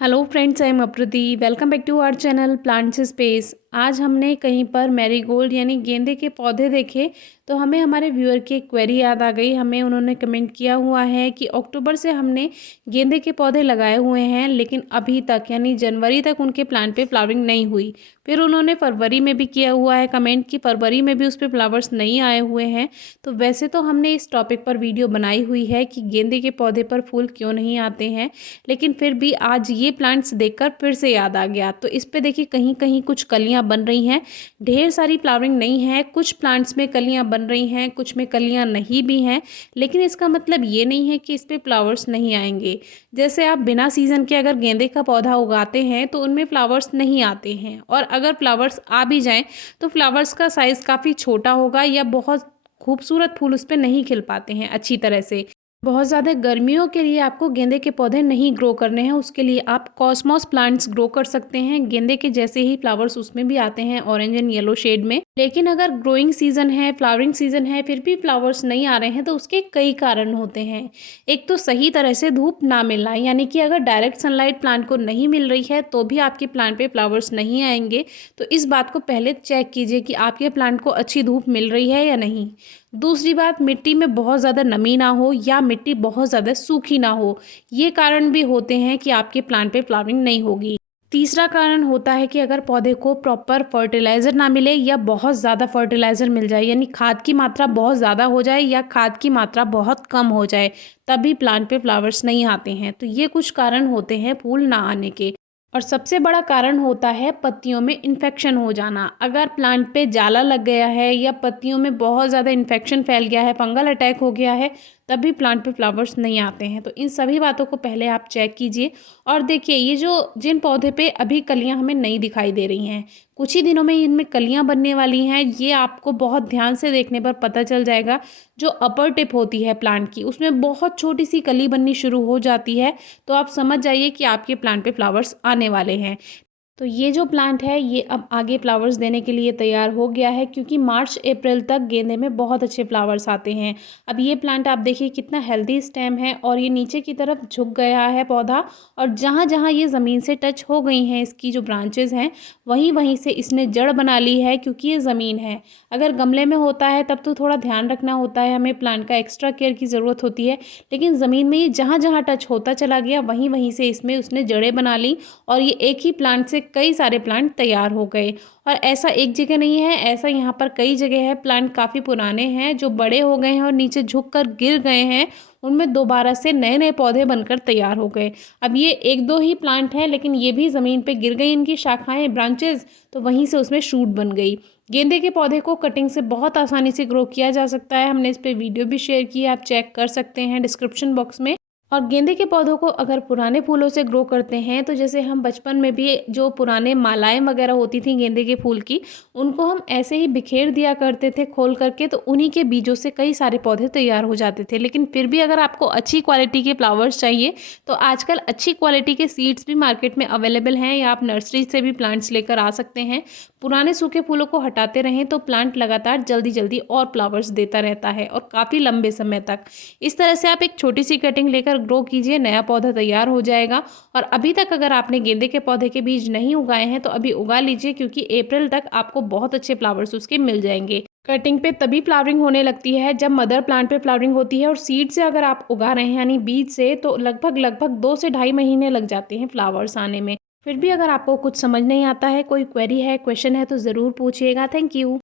Hello friends, I am अप्रति। Welcome back to our channel plants space. आज हमने कहीं पर मैरीगोल्ड यानी गेंदे के पौधे देखे तो हमें हमारे व्यूअर की एक क्वेरी याद आ गई। हमें उन्होंने कमेंट किया हुआ है कि अक्टूबर से हमने गेंदे के पौधे लगाए हुए हैं, लेकिन अभी तक यानी जनवरी तक उनके प्लांट पे फ्लावरिंग नहीं हुई। फिर उन्होंने फरवरी में भी किया हुआ है कमेंट कि फरवरी में भी उस पर फ्लावर्स नहीं आए हुए हैं। तो वैसे तो हमने इस टॉपिक पर वीडियो बनाई हुई है कि गेंदे के पौधे पर फूल क्यों नहीं आते हैं, लेकिन फिर भी आज ये प्लांट्स देखकर फिर से याद आ गया। तो इस पे देखिए कहीं कहीं कुछ कलियां बन रही हैं, ढेर सारी फ्लावरिंग नहीं है। कुछ प्लांट्स में कलियां बन रही हैं, कुछ में कलियां नहीं भी हैं, लेकिन इसका मतलब ये नहीं है कि इस पे फ्लावर्स नहीं आएंगे। जैसे आप बिना सीजन के अगर गेंदे का पौधा उगाते हैं तो उनमें फ्लावर्स नहीं आते हैं, और अगर फ्लावर्स आ भी जाएं तो फ्लावर्स का साइज़ काफ़ी छोटा होगा या बहुत खूबसूरत फूल उस पर नहीं खिल पाते हैं अच्छी तरह से। बहुत ज़्यादा गर्मियों के लिए आपको गेंदे के पौधे नहीं ग्रो करने हैं, उसके लिए आप कॉस्मोस प्लांट्स ग्रो कर सकते हैं। गेंदे के जैसे ही फ्लावर्स उसमें भी आते हैं, ऑरेंज एंड येलो शेड में। लेकिन अगर ग्रोइंग सीजन है, फ्लावरिंग सीजन है, फिर भी फ्लावर्स नहीं आ रहे हैं तो उसके कई कारण होते हैं। एक तो सही तरह से धूप ना मिलना, यानी कि अगर डायरेक्ट सनलाइट प्लांट को नहीं मिल रही है तो भी आपके प्लांट पे फ्लावर्स नहीं आएंगे। तो इस बात को पहले चेक कीजिए कि आपके प्लांट को अच्छी धूप मिल रही है या नहीं। दूसरी बात, मिट्टी में बहुत ज़्यादा नमी ना हो या मिट्टी बहुत ज़्यादा सूखी ना हो। ये कारण भी होते हैं कि आपके प्लांट पे फ्लावरिंग नहीं होगी। तीसरा कारण होता है कि अगर पौधे को प्रॉपर फर्टिलाइज़र ना मिले या बहुत ज़्यादा फर्टिलाइज़र मिल जाए, यानी खाद की मात्रा बहुत ज़्यादा हो जाए या खाद की मात्रा बहुत कम हो जाए, तभी प्लांट पे फ्लावर्स नहीं आते हैं। तो ये कुछ कारण होते हैं फूल ना आने के। और सबसे बड़ा कारण होता है पत्तियों में इन्फेक्शन हो जाना। अगर प्लांट पे जाला लग गया है या पत्तियों में बहुत ज़्यादा इन्फेक्शन फैल गया है, फंगल अटैक हो गया है, तभी प्लांट पे फ्लावर्स नहीं आते हैं। तो इन सभी बातों को पहले आप चेक कीजिए। और देखिए, ये जो जिन पौधे पे अभी कलियां हमें नहीं दिखाई दे रही हैं, कुछ ही दिनों में इनमें कलियां बनने वाली हैं, ये आपको बहुत ध्यान से देखने पर पता चल जाएगा। जो अपर टिप होती है प्लांट की, उसमें बहुत छोटी सी कली बननी शुरू हो जाती है। तो आप समझ जाइए कि आपके प्लांट पे फ्लावर्स आने वाले हैं। तो ये जो प्लांट है ये अब आगे फ्लावर्स देने के लिए तैयार हो गया है, क्योंकि मार्च अप्रैल तक गेंदे में बहुत अच्छे फ्लावर्स आते हैं। अब ये प्लांट आप देखिए कितना हेल्दी स्टेम है, और ये नीचे की तरफ झुक गया है पौधा, और जहाँ जहाँ ये ज़मीन से टच हो गई हैं, इसकी जो ब्रांचेज हैं, वहीं वहीं से इसने जड़ बना ली है। क्योंकि ये ज़मीन है, अगर गमले में होता है तब तो थोड़ा ध्यान रखना होता है, हमें प्लांट का एक्स्ट्रा केयर की ज़रूरत होती है। लेकिन ज़मीन में ये जहाँ जहाँ टच होता चला गया, वहीं वहीं से इसमें उसने जड़ें बना ली, और ये एक ही प्लांट से कई सारे प्लांट तैयार हो गए। और ऐसा एक जगह नहीं है, ऐसा यहाँ पर कई जगह है। प्लांट काफ़ी पुराने हैं, जो बड़े हो गए हैं और नीचे झुक कर गिर गए हैं, उनमें दोबारा से नए नए पौधे बनकर तैयार हो गए। अब ये एक दो ही प्लांट हैं, लेकिन ये भी ज़मीन पे गिर गई, इनकी शाखाएं, ब्रांचेज, तो वहीं से उसमें शूट बन गई। गेंदे के पौधे को कटिंग से बहुत आसानी से ग्रो किया जा सकता है। हमने इस पर वीडियो भी शेयर की है, आप चेक कर सकते हैं डिस्क्रिप्शन बॉक्स में। और गेंदे के पौधों को अगर पुराने फूलों से ग्रो करते हैं, तो जैसे हम बचपन में भी जो पुराने मालाएं वगैरह होती थी गेंदे के फूल की, उनको हम ऐसे ही बिखेर दिया करते थे खोल करके, तो उन्हीं के बीजों से कई सारे पौधे तैयार हो जाते थे। लेकिन फिर भी अगर आपको अच्छी क्वालिटी के फ्लावर्स चाहिए तो आजकल अच्छी क्वालिटी के सीड्स भी मार्केट में अवेलेबल हैं, या आप नर्सरी से भी प्लांट्स लेकर आ सकते हैं। पुराने सूखे फूलों को हटाते रहें तो प्लांट लगातार जल्दी जल्दी और फ्लावर्स देता रहता है, और काफ़ी लंबे समय तक। इस तरह से आप एक छोटी सी कटिंग लेकर ग्रो कीजिए, नया पौधा तैयार हो जाएगा। और अभी तक अगर आपने गेंदे के पौधे के बीज नहीं उगाए हैं तो अभी उगा लीजिए, क्योंकि अप्रैल तक आपको बहुत अच्छे फ्लावर्स उसके मिल जाएंगे। कटिंग पे तभी फ्लावरिंग होने लगती है जब मदर प्लांट पे फ्लावरिंग होती है, और सीड से अगर आप उगा रहे हैं यानी बीज से, तो लगभग लगभग 2 से ढाई महीने लग जाते हैं फ्लावर्स आने में। फिर भी अगर आपको कुछ समझ नहीं आता है, कोई क्वेरी है, क्वेश्चन है, तो ज़रूर पूछिएगा। Thank you.